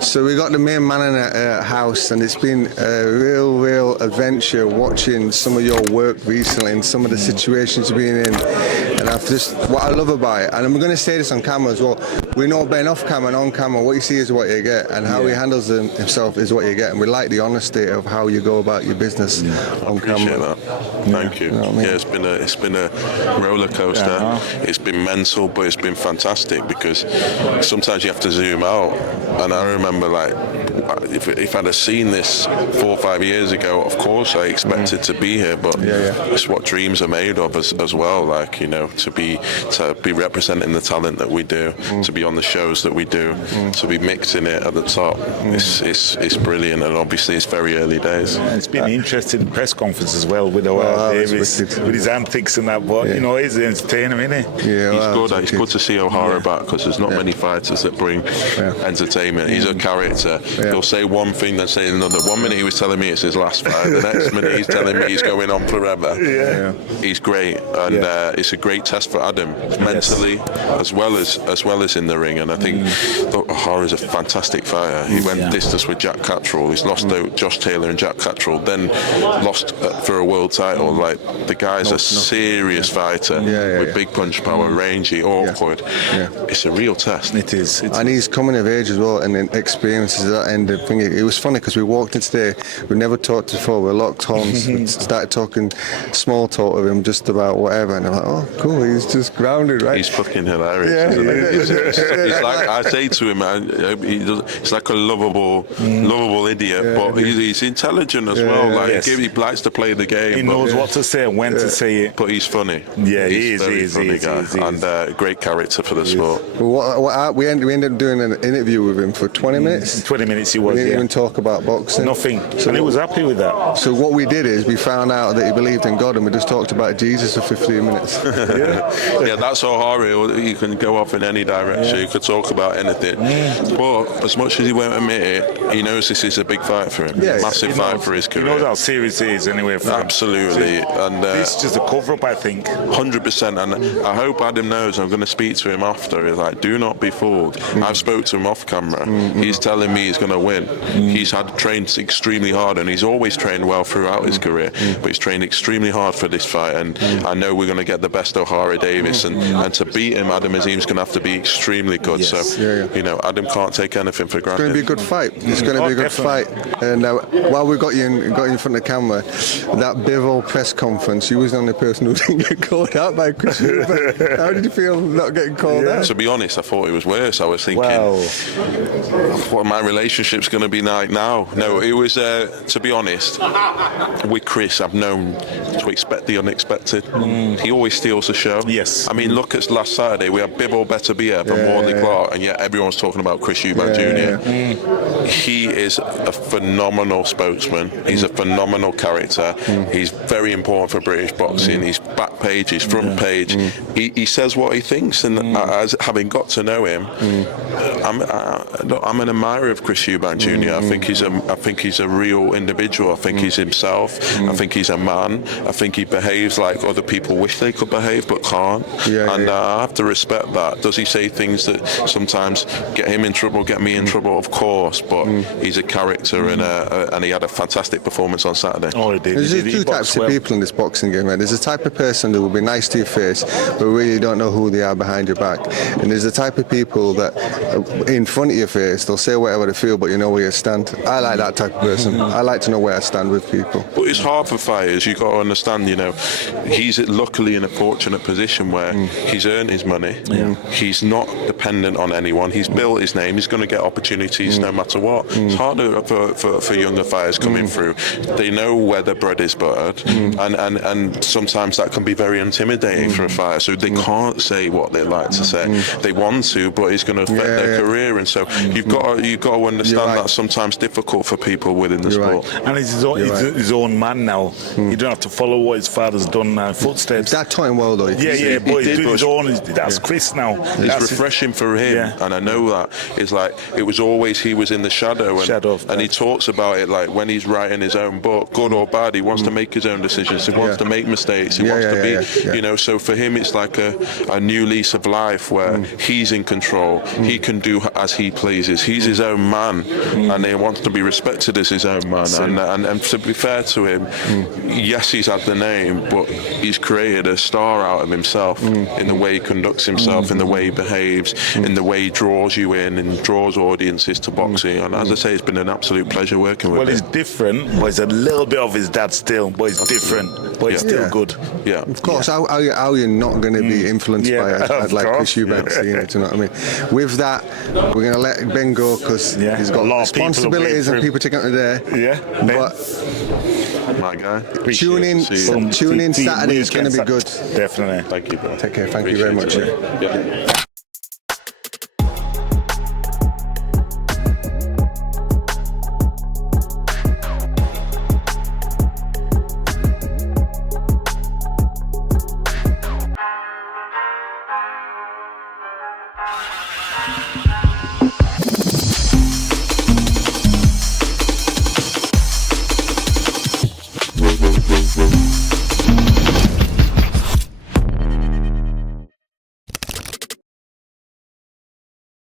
So we got the main man in a house, and it's been a real adventure watching some of your work recently and some of the situations you've been in. And what I love about it, and I'm going to say this on camera as well, we know Ben off camera and on camera, what you see is what you get, and how he handles himself is what you get, and we like the honesty of how you go about your business on camera. That. Thank you. You know what I mean? Yeah, it's been a roller coaster. It's been mental, but it's been fantastic because sometimes you have to zoom out. And I remember, like, if I'd have seen this 4 or 5 years ago, of course I expected to be here, but it's what dreams are made of as well. Like, you know, to be representing the talent that we do, to be on the shows that we do, to be mixing it at the top. It's brilliant, and obviously it's very early days. It's been an interesting press conference as well with Davies, with his antics and that. But you know, he's an entertainer, isn't he? Yeah, It's good to see O'Hara back, because there's not many fighters that bring entertainment. He's a character. He'll say one thing, then say another. 1 minute he was telling me it's his last fight. The next minute he's telling me he's going on forever. He's great, and it's a great test for Adam mentally, as well as in the ring. And I think O'Hara's a fantastic fighter. He went distance with Jack Catterall. He's lost to Josh Taylor and Jack Catterall, then lost for a world title. Like, the guy's a serious fighter with big punch power, rangy, awkward. It's a real test. It is. And he's coming of age as well, and then experiences at that end of thing. It was funny because we walked in today, we never talked before, we locked horns, we started talking small talk with him just about whatever, and I'm like, oh cool, he's just grounded, right? He's fucking hilarious, isn't he? He's like, I say to him, he's like a lovable idiot, but he's intelligent as well. Like, he likes to play the game. He knows what to say and when to say it. But he's funny. Yeah, he's a very funny guy, and a great character for the sport. Well, we ended up doing an interview with him for 20 minutes. 20 minutes he was. We didn't even talk about boxing. Nothing. So he was happy with that. So what we did is we found out that he believed in God, and we just talked about Jesus for 15 minutes. That's O'Hara. You can go off in any direction. You could talk about anything. But as much as he won't admit it, he knows this is a big fight for him. Massive fight for his career. He knows how serious it is anyway. Absolutely. And this is just a cover-up, I think. 100%. And I hope Adam knows. I'm going to speak to him after. He's like, do not be fooled. I've spoke to him off camera. He's telling me he's going to win. He's had trained extremely hard, and he's always trained well throughout his career. But he's trained extremely hard for this fight, and I know we're going to get the best O'Hara Davies, and to beat him, Adam Azim's going to have to be extremely good. So, you know, Adam can't take anything for granted. It's going to be a good fight. It's going to be a good fight. And while we got you in front of the camera, that Bivol press conference, you was the only person who didn't get called out by Chris Huber. How did you feel not getting called out? To be honest, I thought it was worse. I was thinking, what my relationship's going to be like now. No, it was, to be honest, with Chris, I've known to expect the unexpected. He always steals the show. Yes. I mean, look at last Saturday, we had Bibble Better Be Here from Morley Clark, and yet everyone's talking about Chris Eubank Jr. He is a phenomenal sponsman. He's a phenomenal character. He's very important for British boxing. He's back page, he's front page. He says what he thinks, and as having got to know him, I'm an admirer of Chris Eubank Jr. I think he's a real individual. I think he's himself. I think he's a man. I think he behaves like other people wish they could behave but can't. I have to respect that. Does he say things that sometimes get him in trouble, get me in trouble? Of course, but he's a character, and he had a fantastic performance on Saturday. Oh, he did. There's two types of people in this boxing game, right? There's a type of person that will be nice to your face, but really don't know who they are behind your back. And there's the type of people that in front of your face, they'll say whatever they feel, but you know where you stand. I like that type of person. I like to know where I stand with people. But it's hard for fighters. You've got to understand, you know, he's luckily in a fortunate position where he's earned his money. He's not dependent on anyone. He's built his name. He's going to get opportunities no matter what. It's harder for younger fighters coming through. They know where their bread is buttered, and sometimes that can be very intimidating for a fighter. So they can't say what they like to say. They want to, but it's going to affect their career. And so you've got to understand that's sometimes difficult for people within the sport. And he's his own man now. You don't have to follow what his father's done now. Footsteps. That taught him well, though. But he's doing his own. That's Chris now. It's refreshing for him, and I know that. It's like it was always he was in the shadow, and he talks about it like when he's writing his own book, good or bad, he wants to make his own decisions. He wants to make mistakes. He wants to be, you know. So for him, it's like a new lease of life where he's in control. He can do as he pleases. pleases. He's his own man, and he wants to be respected as his own man. And to be fair to him, yes, he's had the name, but he's created a star out of himself in the way he conducts himself, in the way he behaves, in the way he draws you in and draws audiences to boxing. And as I say, it's been an absolute pleasure working with him. Well, he's different, but he's a little bit of his dad still, but he's different, but he's still good. Yeah. Of course, how you're not going to be influenced by a lad like Chris Eubanks, you know, do you know what I mean? With that, we're going to let Ben go because he's got responsibilities and people taking up today. Yeah. But my guy. tune in Saturday, it's going to be good. Definitely. Thank you, bro. Take care, thank you very much. Yeah.